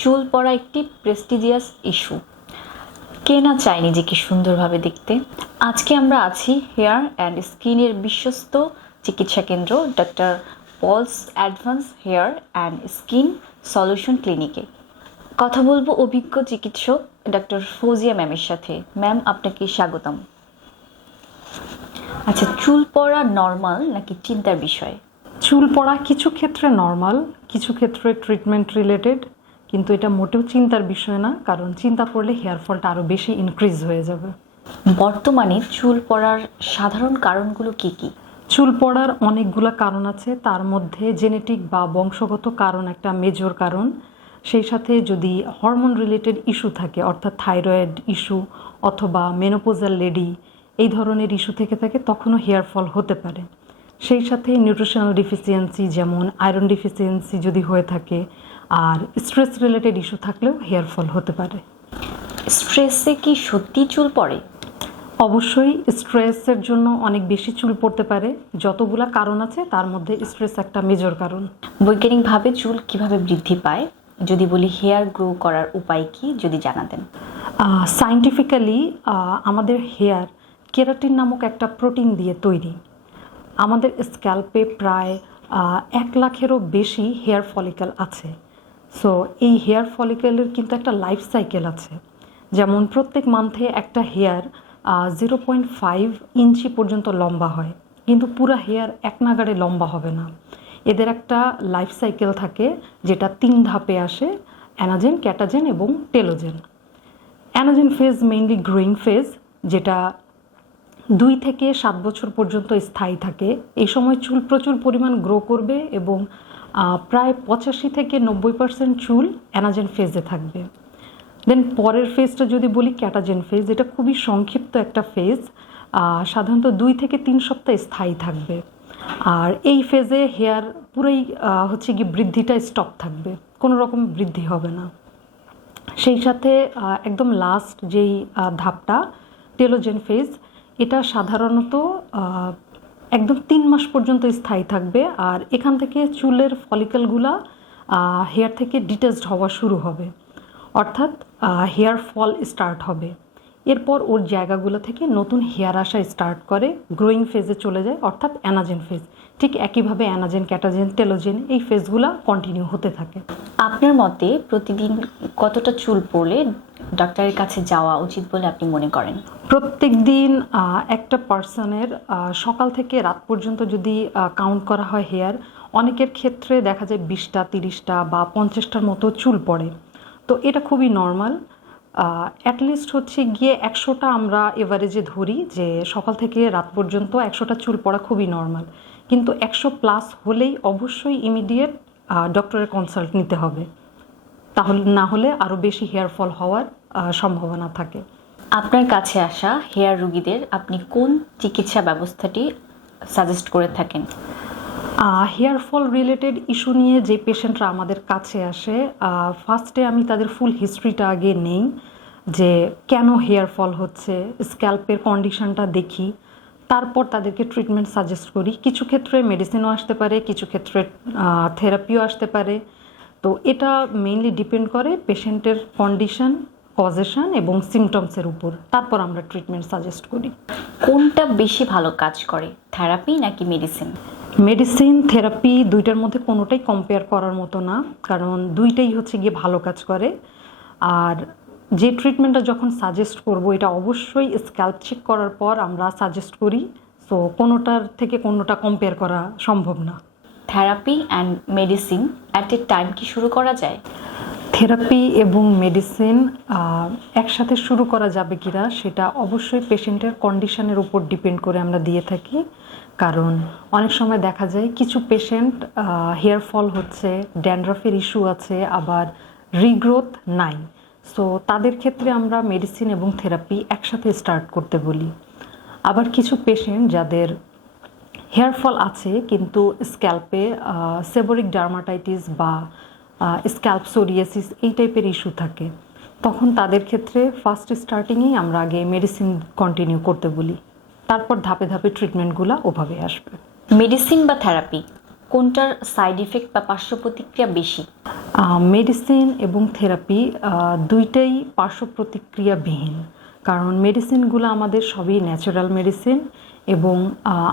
চুল পড়া একটি প্রেস্টিজিয়াস ইস্যু। কে না চায় নিজেকে সুন্দরভাবে দেখতে। আজকে আমরা আছি হেয়ার অ্যান্ড স্কিনের বিশ্বস্ত চিকিৎসা কেন্দ্র doctor Paul's advance hair and skin solution ক্লিনিকে। কথা বলবো অভিজ্ঞ চিকিৎসক ডক্টর ফৌজিয়া ম্যামের সাথে। ম্যাম, আপনাকে স্বাগতম। আচ্ছা, চুল পড়া নর্মাল নাকি চিন্তার বিষয়? চুল পড়া কিছু ক্ষেত্রে নর্মাল, কিছু ক্ষেত্রে ট্রিটমেন্ট রিলেটেড, কিন্তু এটা মোটেও চিন্তার বিষয় না, কারণ চিন্তা করলে হেয়ার ফলটা আরও বেশি ইনক্রিজ হয়ে যাবে। বর্তমানে চুল পড়ার সাধারণ কারণগুলো কি কি? চুল পড়ার অনেকগুলো কারণ আছে, তার মধ্যে জেনেটিক বা বংশগত কারণ একটা মেজর কারণ। সেই সাথে যদি হরমোন রিলেটেড ইস্যু থাকে, অর্থাৎ থাইরয়েড ইস্যু অথবা মেনোপোজাল লেডি এই ধরনের ইস্যু থেকে থাকে, তখনও হেয়ার ফল হতে পারে। সেই সাথে নিউট্রিশনাল ডিফিসিয়েন্সি, যেমন আয়রন ডিফিসিয়েন্সি যদি হয়ে থাকে, আর স্ট্রেস রিলেটেড ইস্যু থাকলেও হেয়ার ফল হতে পারে। স্ট্রেসে কি সত্যি চুল পড়ে? অবশ্যই স্ট্রেসের জন্য অনেক বেশি চুল পড়তে পারে। যতগুলা কারণ আছে তার মধ্যে স্ট্রেস একটা মেজর কারণ। বৈজ্ঞানিকভাবে চুল কিভাবে বৃদ্ধি পায়, যদি বলি হেয়ার গ্রো করার উপায় কি যদি জানাতেন? সায়েন্টিফিক্যালি আমাদের হেয়ার কেরাটিন নামক একটা প্রোটিন দিয়ে তৈরি। আমাদের স্ক্যাল্পে প্রায় 1,00,000-এরও বেশি হেয়ার ফলিকেল আছে। সো এই হেয়ার ফলিকেলের কিন্তু একটা লাইফ সাইকেল আছে। যেমন প্রত্যেক মান্থে একটা হেয়ার 0.5 ইঞ্চি পর্যন্ত লম্বা হয়, কিন্তু পুরো হেয়ার এক নাগাড়ে লম্বা হবে না। এদের একটা লাইফ সাইকেল থাকে, যেটা 3 ধাপে আসে: অ্যানাজেন, ক্যাটাজেন এবং telogen. Anagen phase mainly growing phase, যেটা 2 থেকে 7 বছর পর্যন্ত স্থায়ী থাকে। এই সময় চুল প্রচুর পরিমাণ গ্রো করবে এবং প্রায় 85 থেকে 90% চুল অ্যানাজেন ফেজে থাকবে। দেন পরের ফেজটা যদি বলি ক্যাটাজেন ফেজ, এটা খুবই সংক্ষিপ্ত একটা ফেজ, সাধারণত 2 থেকে 3 সপ্তাহ স্থায়ী থাকবে। আর এই ফেজে হেয়ার পুরোই হচ্ছে কি বৃদ্ধিটা স্টপ থাকবে, কোনো রকম বৃদ্ধি হবে না। সেই সাথে একদম লাস্ট যেই ধাপটা টেলোজেন ফেজ, এটা সাধারণত একদম 3 মাস পর্যন্ত স্থায়ী থাকবে। আর এখান থেকে চুলের ফলিকেলগুলা হেয়ার থেকে ডিট্যাচড হওয়া শুরু হবে, অর্থাৎ হেয়ার ফল স্টার্ট হবে। এরপর ওর জায়গাগুলো থেকে নতুন হেয়ার আসা স্টার্ট করে, গ্রোয়িং ফেজে চলে যায়, অর্থাৎ অ্যানাজেন ফেজ। ঠিক একইভাবে অ্যানাজেন, ক্যাটাজেন, টেলোজেন এই ফেজগুলো কন্টিনিউ হতে থাকে। আপনার মতে প্রতিদিন কতটা চুল পড়লে ডাক্তারের কাছে যাওয়া উচিত বলে আপনি মনে করেন? প্রত্যেক দিন একটা পার্সনের সকাল থেকে রাত পর্যন্ত যদি কাউন্ট করা হয় হেয়ার, অনেকের ক্ষেত্রে দেখা যায় 20টা, 30টা বা 50টার মতো চুল পড়ে। তো এটা খুবই নর্মাল। অ্যাটলিস্ট হচ্ছে গিয়ে 100টা আমরা এভারেজে ধরি, যে সকাল থেকে রাত পর্যন্ত 100টা চুল পড়া খুবই নর্মাল। কিন্তু 100+ হলেই অবশ্যই ইমিডিয়েট ডক্টরের কনসাল্ট নিতে হবে, তাহলে না হলে আরও বেশি হেয়ার ফল হওয়ার সম্ভাবনা থাকে। আপনার কাছে আসা হেয়ার রোগীদের আপনি কোন চিকিৎসা ব্যবস্থাটি সাজেস্ট করে থাকেন? হেয়ার ফল রিলেটেড ইস্যু নিয়ে যে পেশেন্টরা আমাদের কাছে আসে, ফার্স্টে আমি তাদের ফুল হিস্ট্রিটা আগে নেই, যে কেন হেয়ার ফল হচ্ছে, স্ক্যাল্পের কন্ডিশনটা দেখি, তারপর তাদেরকে ট্রিটমেন্ট সাজেস্ট করি। কিছু ক্ষেত্রে মেডিসিনও আসতে পারে, কিছু ক্ষেত্রে থেরাপিও আসতে পারে। তো এটা মেইনলি ডিপেন্ড করে পেশেন্টের কন্ডিশন, কজেশন এবং সিমটমসের উপর, তারপর আমরা ট্রিটমেন্ট সাজেস্ট করি। কোনটা বেশি ভালো কাজ করে, থেরাপি নাকি মেডিসিন? মেডিসিন, থেরাপি দুইটার মধ্যে কোনোটাই কম্পেয়ার করার মতো না, কারণ দুইটাই হচ্ছে গিয়ে ভালো কাজ করে। আর যে ট্রিটমেন্টটা যখন সাজেস্ট করব, এটা অবশ্যই স্ক্যাল্প চেক করার পর আমরা সাজেস্ট করি। সো কোনোটার থেকে কোনোটা কম্পেয়ার করা সম্ভব না। Therapy and medicine at a time কি শুরু করা যায়? থেরাপি এবং মেডিসিন একসাথে শুরু করা যাবে কিনা সেটা অবশ্যই পেশেন্টের কন্ডিশনের উপর ডিপেন্ড করে আমরা দিয়ে থাকি। কারণ অনেক সময় দেখা যায় কিছু পেশেন্ট হেয়ার ফল হচ্ছে, ড্যান্ড্রাফের ইস্যু আছে, আবার রিগ্রোথ নাই। সো তাদের ক্ষেত্রে আমরা মেডিসিন এবং থেরাপি একসাথে স্টার্ট করতে বলি। আবার কিছু পেশেন্ট যাদের হেয়ার ফল আছে কিন্তু স্ক্যাল্পে সেবোরিক ডার্মাটাইটিস বা স্ক্যাল্প সোরিয়াসিস এই টাইপের ইস্যু থাকে, তখন তাদের ক্ষেত্রে ফার্স্ট স্টার্টিংয়েই আমরা আগে মেডিসিন কন্টিনিউ করতে বলি, তারপর ধাপে ধাপে ট্রিটমেন্টগুলো ওভাবে আসবে। মেডিসিন বা থেরাপি কোনটার সাইড ইফেক্ট বা পার্শ্ব প্রতিক্রিয়া বেশি? মেডিসিন এবং থেরাপি দুইটাই পার্শ্ব প্রতিক্রিয়াবিহীন, কারণ মেডিসিনগুলো আমাদের সবই ন্যাচারাল মেডিসিন এবং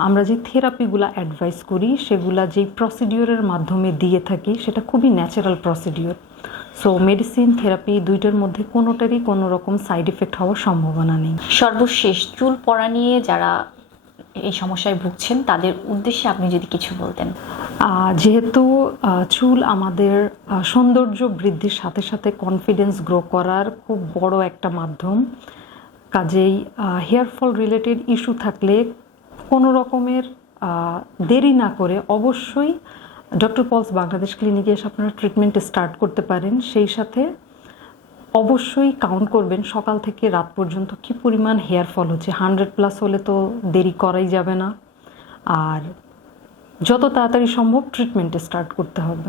আমরা যে থেরাপিগুলো অ্যাডভাইস করি সেগুলা যেই প্রসিডিওরের মাধ্যমে দিয়ে থাকি সেটা খুবই natural procedure. So medicine therapy দুইটার মধ্যে কোনোটারই কোনো রকম সাইড এফেক্ট হওয়ার সম্ভাবনা নেই। সর্বশেষ, চুল পড়া নিয়ে যারা এই সমস্যায় ভুগছেন তাদের উদ্দেশ্যে আপনি যদি কিছু বলতেন। যেহেতু চুল আমাদের সৌন্দর্য বৃদ্ধির সাথে সাথে কনফিডেন্স গ্রো করার খুব বড় একটা মাধ্যম, কাজেই হেয়ার ফল রিলেটেড ইস্যু থাকলে কোনো রকমের দেরি না করে অবশ্যই ডক্টর পলস বাংলাদেশ ক্লিনিকে এসে আপনারা ট্রিটমেন্ট স্টার্ট করতে পারেন। সেই সাথে অবশ্যই কাউন্ট করবেন সকাল থেকে রাত পর্যন্ত কি পরিমাণ হেয়ার ফল হচ্ছে। 100+ হলে তো দেরি করাই যাবে না, আর যত তাড়াতাড়ি সম্ভব ট্রিটমেন্টে স্টার্ট করতে হবে।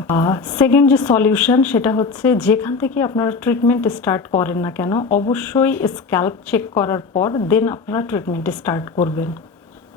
সেকেন্ড যে সলিউশন সেটা হচ্ছে, যেখান থেকে আপনারা ট্রিটমেন্ট স্টার্ট করেন না কেন অবশ্যই স্ক্যাল্প চেক করার পর দেন আপনারা ট্রিটমেন্টে স্টার্ট করবেন।